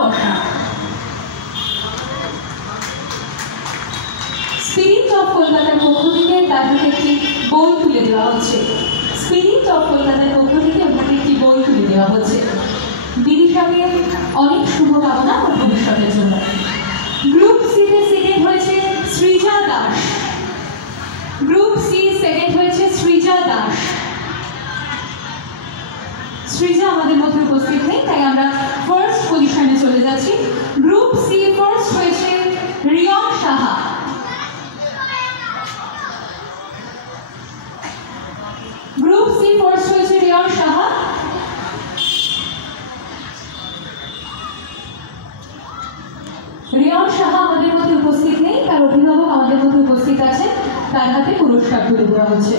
বসা। Spirit of কলকাতার পক্ষ থেকে তাদের একটি বই তুলে দেওয়া হচ্ছে। স্পিরিট অফ কলকাতার পক্ষ থেকে ওনাকে একটি বই তুলে দেওয়া হচ্ছে। দিদি সাহেবের অনেক শুভকামনা ও ভবিষ্যতের জন্য। গ্রুপ সিতে সেকেন্ড হয়েছে Srija Das. Group C second হয়েছে সৃজা দাস। সৃজা আমাদের মধ্যে উপস্থিত নেই, তাই আমরা ফার্স্ট পজিশনে চলে যাচ্ছি। গ্রুপ সি ফার্স্ট হয়েছে রিয়ন সাহা। গ্রুপ সি ফার্স্ট হয়েছে রিয়ন সাহা। রিয়ন সাহা আমাদের মধ্যে উপস্থিত নেই, তার অভিভাবক আমাদের মধ্যে উপস্থিত আছে, তার হাতে পুরস্কার তুলে দেওয়া হচ্ছে।